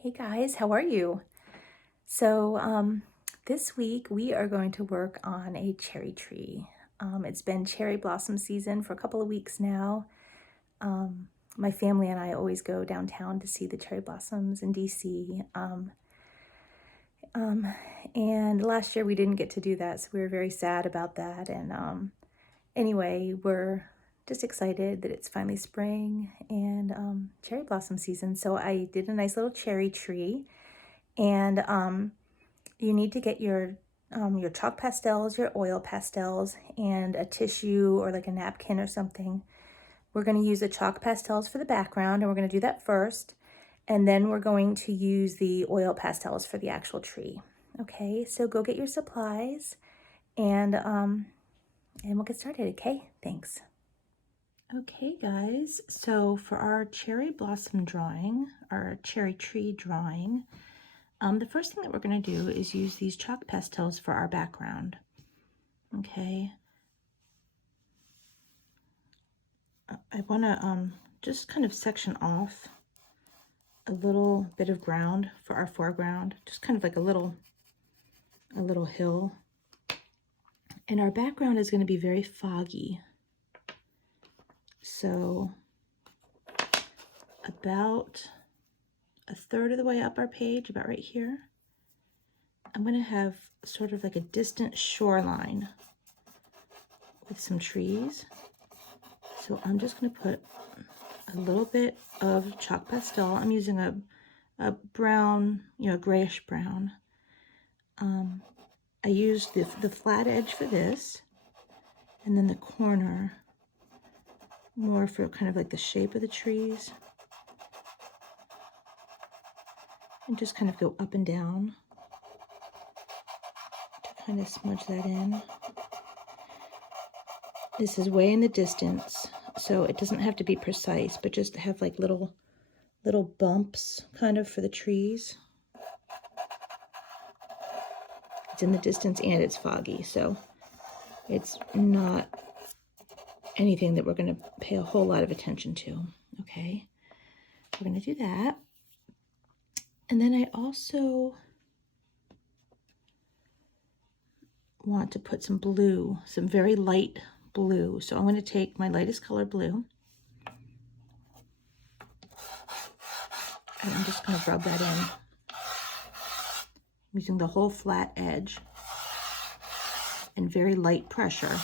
Hey guys, how are you? This week we are going to work on a cherry tree. It's been cherry blossom season for a couple of weeks now. My family and I always go downtown to see the cherry blossoms in DC. And last year we didn't get to do that, so we were very sad about that. Anyway, we're just excited that it's finally spring and cherry blossom season. So I did a nice little cherry tree. And you need to get your chalk pastels, your oil pastels, and a tissue or like a napkin or something. We're going to use the chalk pastels for the background, and we're going to do that first. And then we're going to use the oil pastels for the actual tree. Okay, so go get your supplies, and we'll get started. Okay, thanks. Okay, guys. So for our cherry blossom drawing, our cherry tree drawing. The first thing that we're going to do is use these chalk pastels for our background. Okay. I want to just kind of section off a little bit of ground for our foreground, just kind of like a little hill. And our background is going to be very foggy. So about a third of the way up our page, about right here, I'm going to have sort of like a distant shoreline with some trees. So I'm just going to put a little bit of chalk pastel. I'm using a brown, grayish brown. I used the flat edge for this, and then the corner more for kind of like the shape of the trees. And just kind of go up and down to kind of smudge that in. This is way in the distance, so it doesn't have to be precise, but just to have like little bumps kind of for the trees. It's in the distance and it's foggy, so it's not anything that we're going to pay a whole lot of attention to. Okay, we're going to do that. And then I also want to put some blue, some very light blue. So I'm going to take my lightest color blue, and I'm just going to rub that in using the whole flat edge and very light pressure.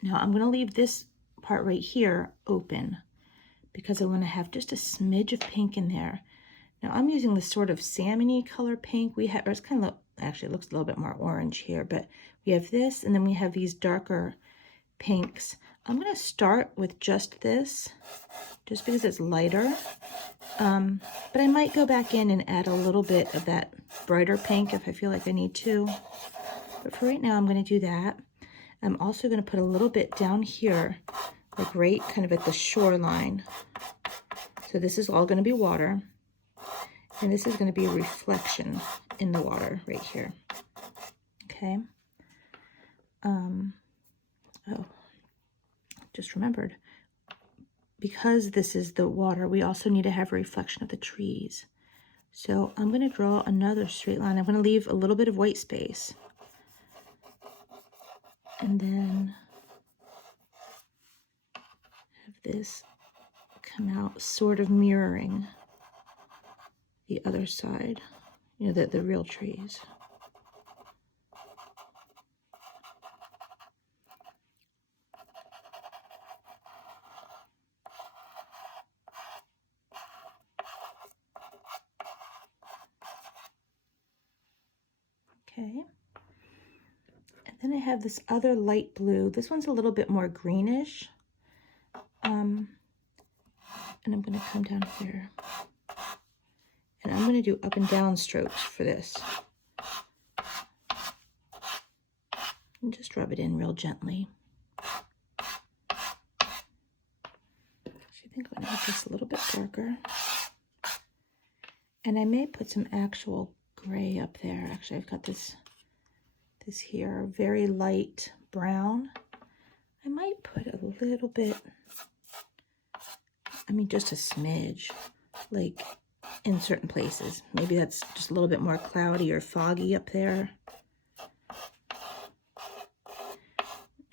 Now I'm going to leave this part right here open because I want to have just a smidge of pink in there. Now I'm using this sort of salmon-y color pink. We have, or it's kind of, actually it looks a little bit more orange here, but we have this, and then we have these darker pinks. I'm going to start with just this, just because it's lighter. But I might go back in and add a little bit of that brighter pink if I feel like I need to. But for right now, I'm going to do that. I'm also going to put a little bit down here, like right kind of at the shoreline. So this is all going to be water. And this is going to be a reflection in the water right here. Okay. Oh, just remembered. Because this is the water, we also need to have a reflection of the trees. So I'm going to draw another straight line. I'm going to leave a little bit of white space. And then have this come out sort of mirroring the other side, the real trees. Okay. And then I have this other light blue. This one's a little bit more greenish. And I'm going to come down here. And I'm going to do up and down strokes for this. And just rub it in real gently. So I think I'm going to make this a little bit darker. And I may put some actual gray up there. Actually, I've got this here, very light brown. I might put a little bit, I mean, just a smidge, like in certain places. Maybe that's just a little bit more cloudy or foggy up there.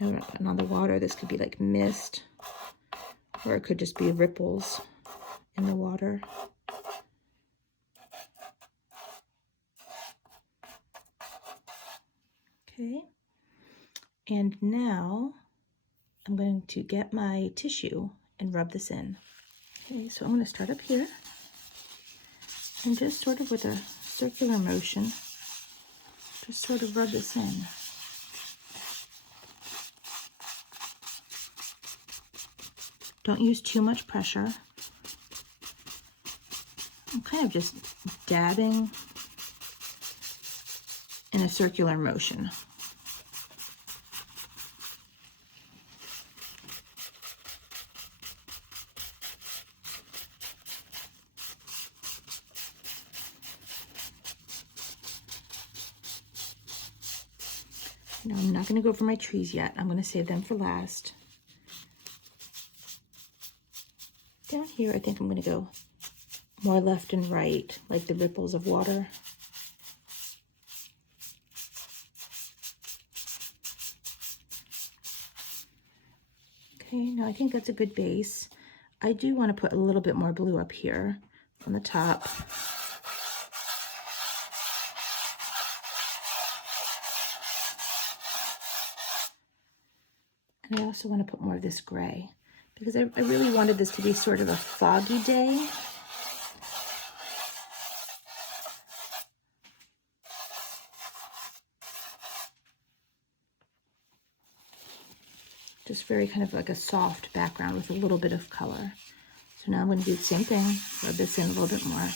And on the water, this could be like mist, or it could just be ripples in the water. Okay, and now I'm going to get my tissue and rub this in. Okay, so I'm going to start up here and just sort of with a circular motion, just sort of rub this in. Don't use too much pressure. I'm kind of just dabbing in a circular motion. Now I'm not going to go for my trees yet. I'm going to save them for last. Down here, I think I'm going to go more left and right, like the ripples of water. Okay, now I think that's a good base. I do want to put a little bit more blue up here on the top. And I also want to put more of this gray because I really wanted this to be sort of a foggy day. Just very kind of like a soft background with a little bit of color. So now I'm going to do the same thing, rub this in a little bit more.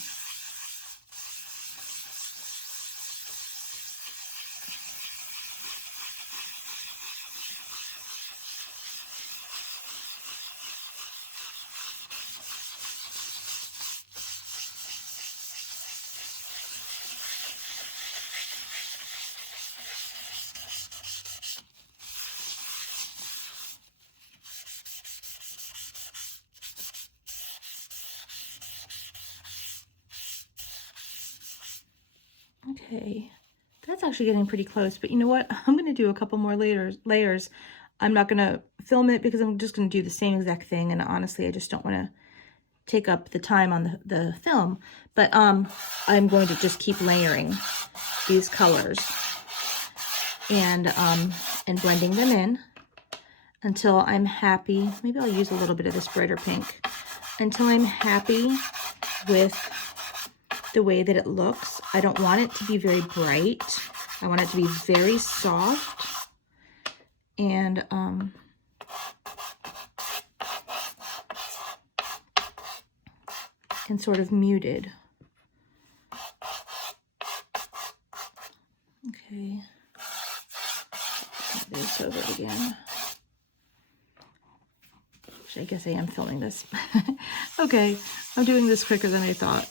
Okay, that's actually getting pretty close, but you know what? I'm going to do a couple more layers. I'm not going to film it because I'm just going to do the same exact thing, and honestly, I just don't want to take up the time on the film, but I'm going to just keep layering these colors and blending them in until I'm happy. Maybe I'll use a little bit of this brighter pink until I'm happy with the way that it looks. I don't want it to be very bright. I want it to be very soft and sort of muted. Okay, this over again. I guess I am filming this. Okay, I'm doing this quicker than I thought.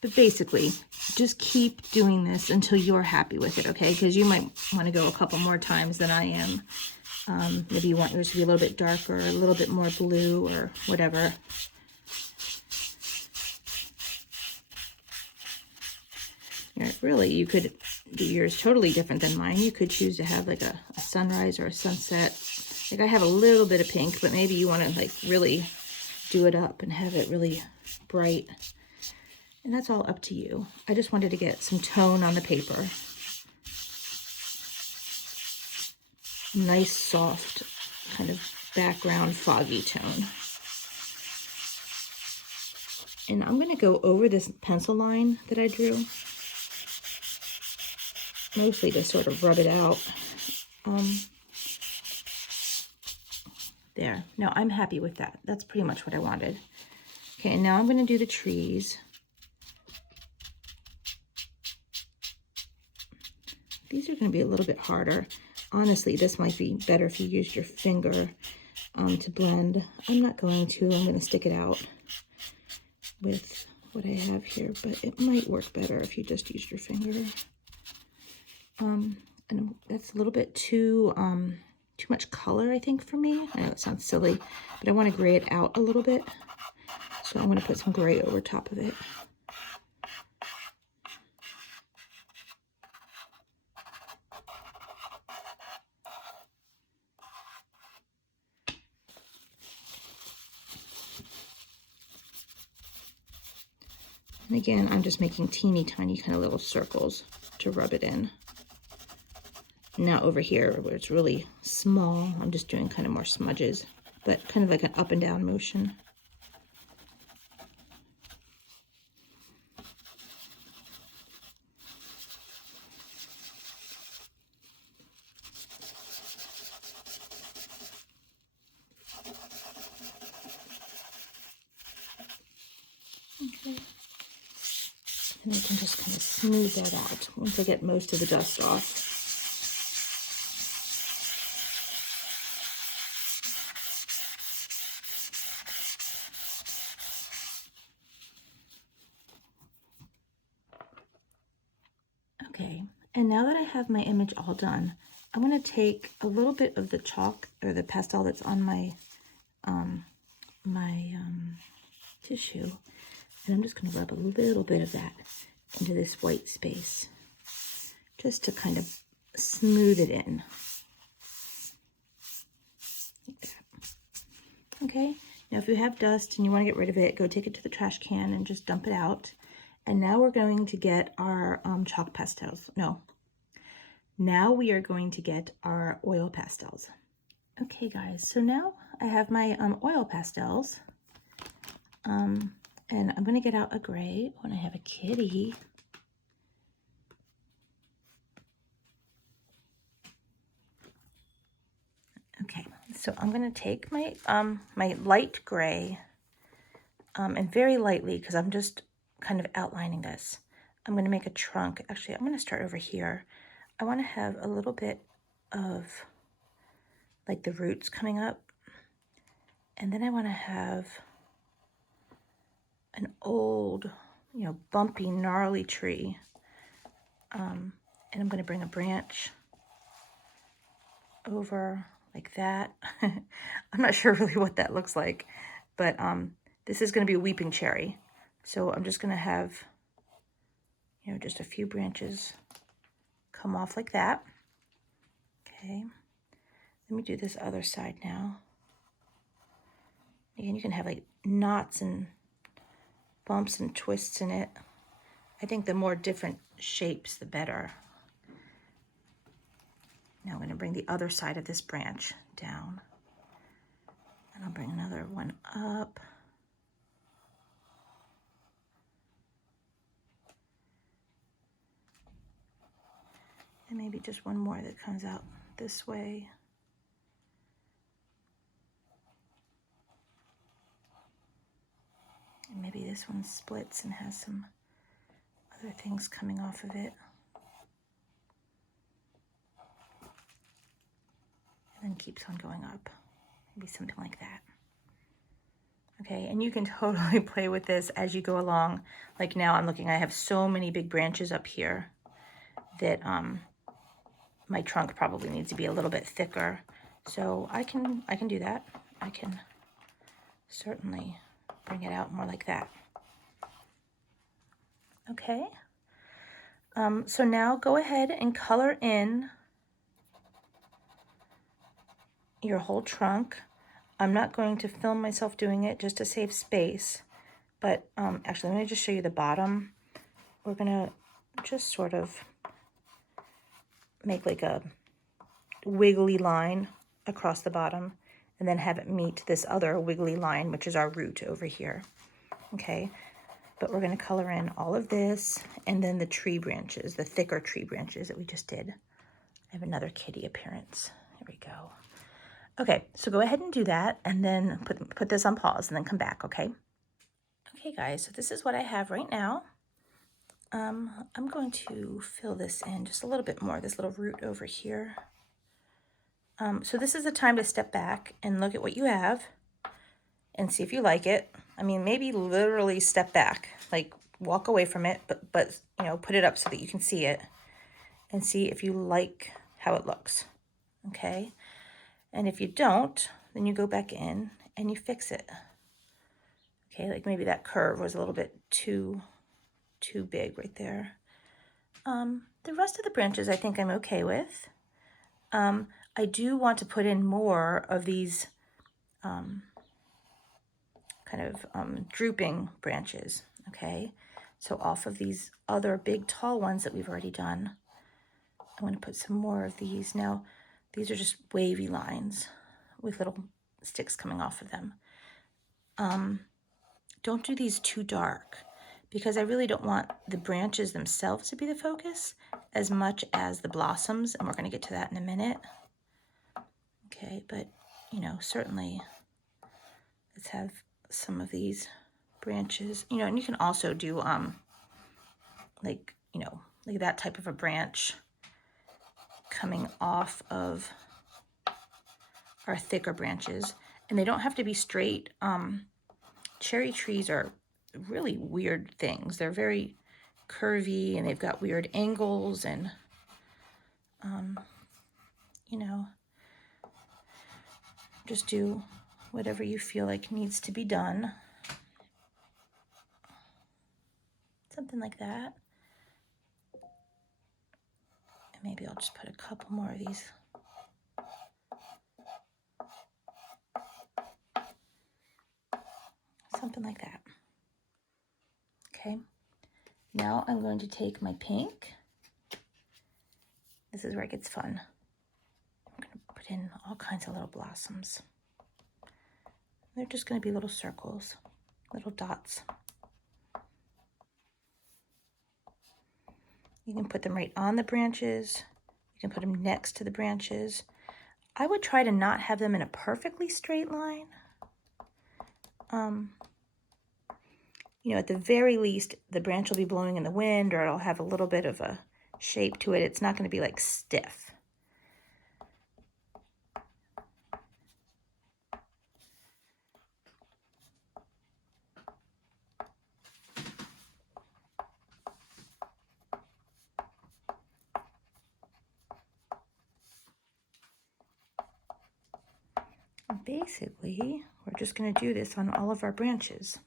But basically, just keep doing this until you're happy with it, okay? Because you might want to go a couple more times than I am. Maybe you want yours to be a little bit darker, a little bit more blue, or whatever. Really, you could do yours totally different than mine. You could choose to have like a sunrise or a sunset. Like I have a little bit of pink, but maybe you want to like really do it up and have it really bright. And that's all up to you. I just wanted to get some tone on the paper. Nice, soft, kind of background, foggy tone. And I'm going to go over this pencil line that I drew. Mostly to sort of rub it out. There. Now I'm happy with that. That's pretty much what I wanted. Okay, and now I'm going to do the trees. These are going to be a little bit harder. Honestly, this might be better if you used your finger to blend. I'm not going to. I'm going to stick it out with what I have here, but it might work better if you just used your finger. And that's a little bit too much color, I think, for me. I know it sounds silly, but I want to gray it out a little bit. So I'm going to put some gray over top of it. And again, I'm just making teeny tiny kind of little circles to rub it in. Now over here, where it's really small, I'm just doing kind of more smudges, but kind of like an up and down motion. Okay. And I can just kind of smooth that out once I get most of the dust off. Okay, and now that I have my image all done, I'm going to take a little bit of the chalk or the pastel that's on my tissue, and I'm just going to rub a little bit of that into this white space, just to kind of smooth it in. Like that. Okay, now if you have dust and you want to get rid of it, go take it to the trash can and just dump it out. And now we're going to get our chalk pastels. No, now we are going to get our oil pastels. Okay guys, so now I have my oil pastels. And I'm going to get out a gray when I have a kitty. Okay, so I'm going to take my my light gray and very lightly, because I'm just kind of outlining this. I'm going to make a trunk. Actually, I'm going to start over here. I want to have a little bit of like the roots coming up. And then I want to have an old, you know, bumpy, gnarly tree. And I'm going to bring a branch over like that. I'm not sure really what that looks like, but this is going to be a weeping cherry. So I'm just going to have, you know, just a few branches come off like that. Okay. Let me do this other side now. Again, you can have like knots and bumps and twists in it. I think the more different shapes, the better. Now I'm going to bring the other side of this branch down. And I'll bring another one up. And maybe just one more that comes out this way. And maybe this one splits and has some other things coming off of it. And then keeps on going up. Maybe something like that. Okay, and you can totally play with this as you go along. Like now I'm looking, I have so many big branches up here that my trunk probably needs to be a little bit thicker. So I can do that. I can certainly bring it out more like that. Okay. So now go ahead and color in your whole trunk. I'm not going to film myself doing it just to save space, but actually let me just show you the bottom. We're gonna just sort of make like a wiggly line across the bottom and then have it meet this other wiggly line, which is our root over here. Okay, but we're going to color in all of this and then the tree branches, the thicker tree branches that we just did. I have another kitty appearance. Here we go. Okay, so go ahead and do that and then put this on pause and then come back, okay? Okay guys, so this is what I have right now. I'm going to fill this in just a little bit more, this little root over here. So this is the time to step back and look at what you have and see if you like it. I mean, maybe literally step back, like walk away from it, but you know, put it up so that you can see it. and see if you like how it looks, okay? And if you don't, then you go back in and you fix it. Okay, like maybe that curve was a little bit too big right there. The rest of the branches I think I'm okay with. I do want to put in more of these kind of drooping branches, okay? So off of these other big tall ones that we've already done, I'm going to put some more of these. Now, these are just wavy lines with little sticks coming off of them. Don't do these too dark because I really don't want the branches themselves to be the focus as much as the blossoms, and we're going to get to that in a minute. Okay, but you know, certainly let's have some of these branches, you know, and you can also do like, you know, like that type of a branch coming off of our thicker branches, and they don't have to be straight. Cherry trees are really weird things. They're very curvy and they've got weird angles, and you know, just do whatever you feel like needs to be done. Something like that. And maybe I'll just put a couple more of these. Something like that. Okay. Now I'm going to take my pink. This is where it gets fun. I'm going to put in all kinds of little blossoms. They're just going to be little circles, little dots. You can put them right on the branches. You can put them next to the branches. I would try to not have them in a perfectly straight line. You know, at the very least, the branch will be blowing in the wind, or it'll have a little bit of a shape to it. It's not going to be like stiff. Basically, we're just going to do this on all of our branches.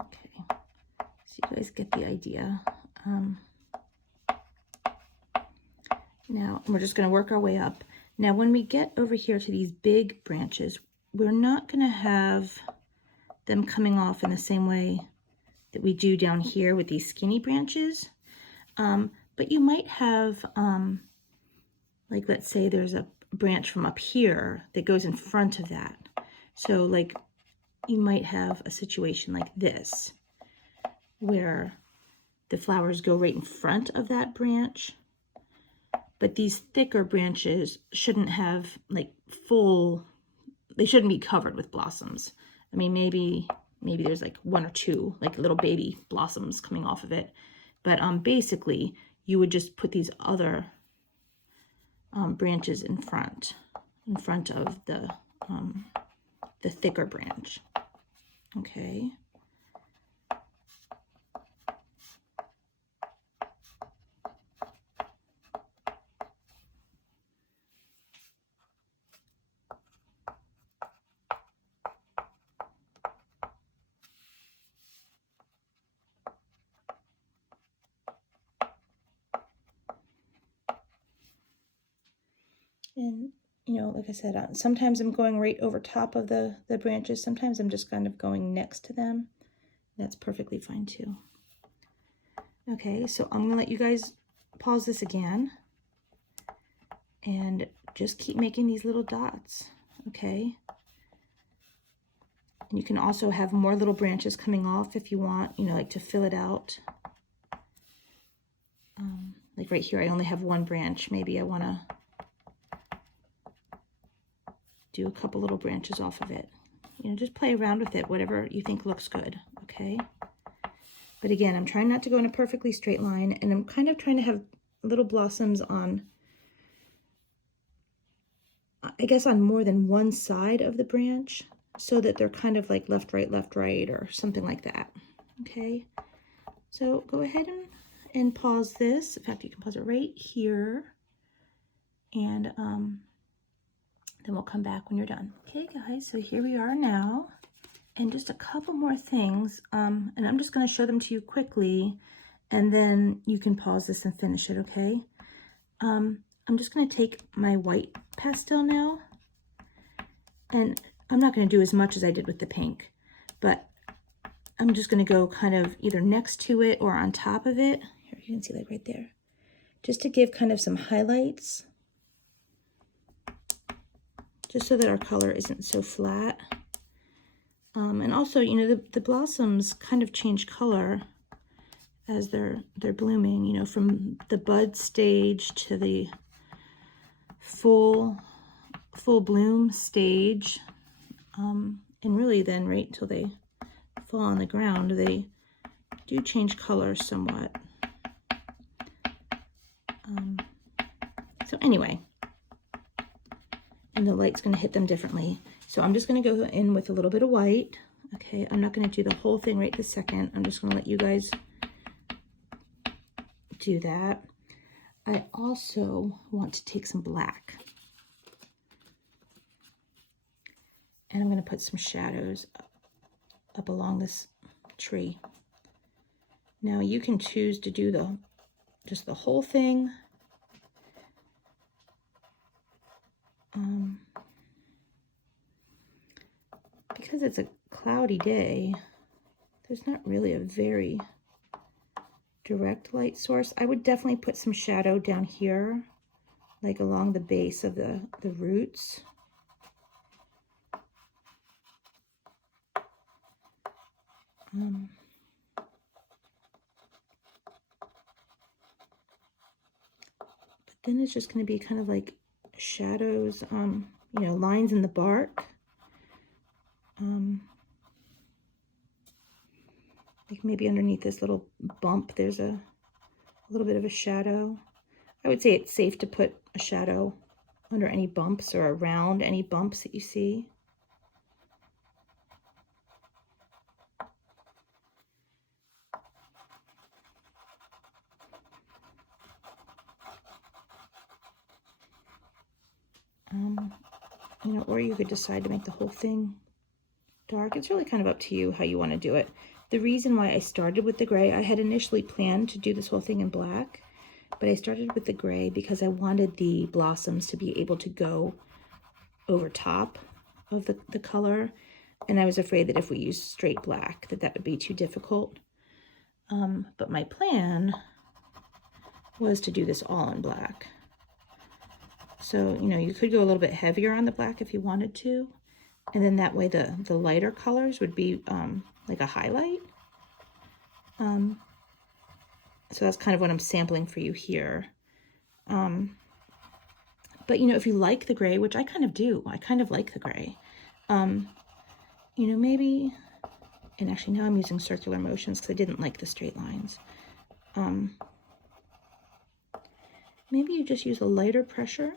Okay, so you guys get the idea. Now, we're just going to work our way up. Now, when we get over here to these big branches, we're not going to have them coming off in the same way that we do down here with these skinny branches. But you might have, like, let's say there's a branch from up here that goes in front of that. So, like, you might have a situation like this, where the flowers go right in front of that branch. But these thicker branches shouldn't have, like, they shouldn't be covered with blossoms. I mean, maybe there's like one or two, like, little baby blossoms coming off of it. But basically, you would just put these other branches in front of the thicker branch. Okay. And, you know, like I said, sometimes I'm going right over top of the branches. Sometimes I'm just kind of going next to them. That's perfectly fine too. Okay, so I'm gonna let you guys pause this again and just keep making these little dots, okay? And you can also have more little branches coming off if you want, you know, like to fill it out. Like right here, I only have one branch. Maybe I wanna do a couple little branches off of it. You know, just play around with it, whatever you think looks good, okay? But again, I'm trying not to go in a perfectly straight line, and I'm kind of trying to have little blossoms on, I guess, on more than one side of the branch. so that they're kind of like left, right, or something like that. Okay, so go ahead and pause this. In fact, you can pause it right here, and then we'll come back when you're done. Okay, guys, so here we are now, and just a couple more things, and I'm just going to show them to you quickly, and then you can pause this and finish it, okay? I'm just going to take my white pastel now, and I'm not going to do as much as I did with the pink, but I'm just going to go kind of either next to it or on top of it. Here, you can see like right there, just to give kind of some highlights, just so that our color isn't so flat. And also, you know, the blossoms kind of change color as they're blooming, you know, from the bud stage to the full bloom stage, and really then right till they fall on the ground, they do change color somewhat. So anyway, and the light's going to hit them differently. So I'm just going to go in with a little bit of white. Okay, I'm not going to do the whole thing right this second. I'm just going to let you guys do that. I also want to take some black, and I'm going to put some shadows up along this tree. Now you can choose to do just the whole thing. Because it's a cloudy day, there's not really a very direct light source. I would definitely put some shadow down here, like along the base of the roots. But then it's just going to be kind of like shadows, you know, lines in the bark. Like maybe underneath this little bump, there's a little bit of a shadow. I would say it's safe to put a shadow under any bumps or around any bumps that you see. You know, or you could decide to make the whole thing dark. It's really kind of up to you how you want to do it. The reason why I started with the gray, I had initially planned to do this whole thing in black, but I started with the gray because I wanted the blossoms to be able to go over top of the color, and I was afraid that if we used straight black that would be too difficult. But my plan was to do this all in black. So, you know, you could go a little bit heavier on the black if you wanted to, and then that way the lighter colors would be like a highlight. So that's kind of what I'm sampling for you here. But, you know, if you like the gray, which I kind of do, I kind of like the gray, you know, maybe, and actually now I'm using circular motions because I didn't like the straight lines. Maybe you just use a lighter pressure.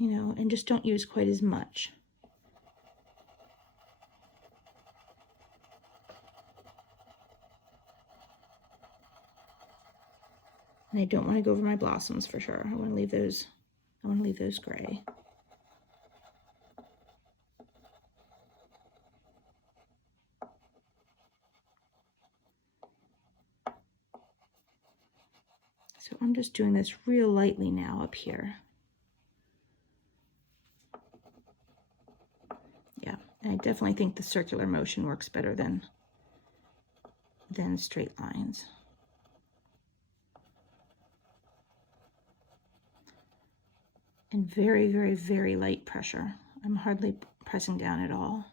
You know, and just don't use quite as much. And I don't want to go over my blossoms for sure. I want to leave those gray. So I'm just doing this real lightly now up here. Yeah, and I definitely think the circular motion works better than straight lines. And very, very, very light pressure. I'm hardly pressing down at all.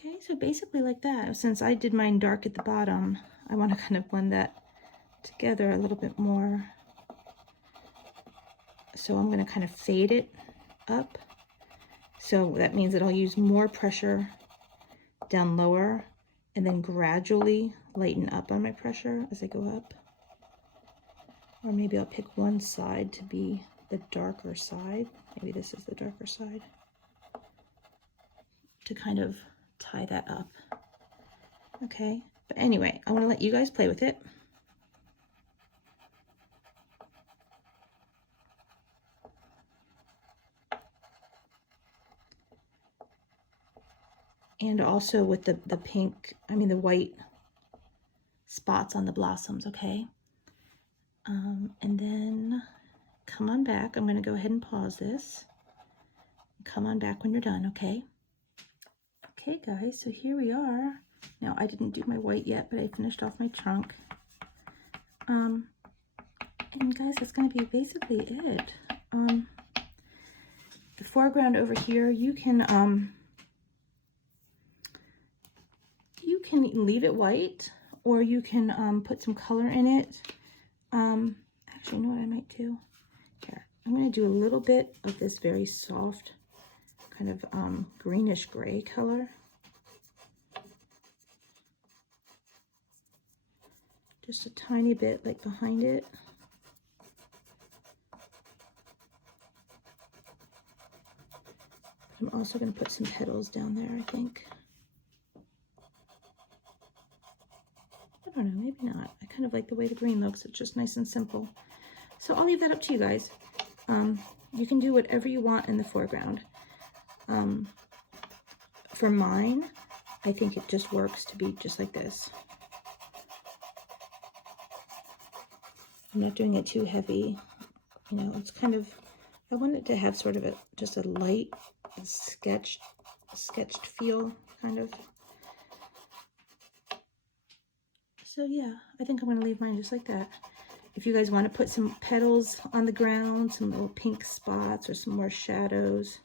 Okay, so basically like that. Since I did mine dark at the bottom, I want to kind of blend that together a little bit more. So I'm going to kind of fade it up. So that means that I'll use more pressure down lower and then gradually lighten up on my pressure as I go up. Or maybe I'll pick one side to be the darker side. Maybe this is the darker side, to kind of tie that up. Okay, but anyway, I want to let you guys play with it. And also with the pink, the white spots on the blossoms, okay? And then come on back. I'm going to go ahead and pause this. Come on back when you're done, okay? Okay, guys, so here we are. Now, I didn't do my white yet, but I finished off my trunk. And guys, that's going to be basically it. The foreground over here, you can leave it white, or you can put some color in it. Actually, you know what I might do? Here, I'm going to do a little bit of this very soft kind of greenish gray color. Just a tiny bit like behind it. I'm also going to put some petals down there, I think. I don't know, maybe not. I kind of like the way the green looks. It's just nice and simple. So I'll leave that up to you guys. You can do whatever you want in the foreground. For mine, I think it just works to be just like this. I'm not doing it too heavy. You know, it's kind of, I want it to have sort of just a light, sketched feel, kind of. So yeah, I think I'm going to leave mine just like that. If you guys want to put some petals on the ground, some little pink spots or some more shadows,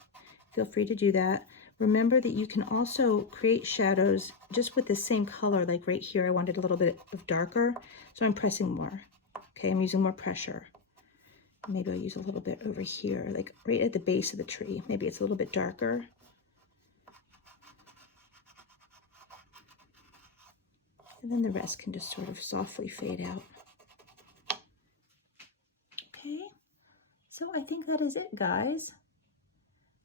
feel free to do that. Remember that you can also create shadows just with the same color. Like right here, I wanted a little bit of darker, so I'm pressing more. Okay, I'm using more pressure. Maybe I'll use a little bit over here, like right at the base of the tree. Maybe it's a little bit darker. And then the rest can just sort of softly fade out. Okay, so I think that is it, guys.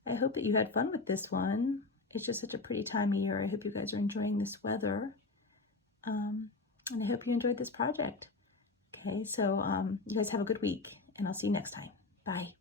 I hope that you had fun with this one. It's just such a pretty time of year. I hope you guys are enjoying this weather. And I hope you enjoyed this project. Okay, so you guys have a good week, and I'll see you next time. Bye.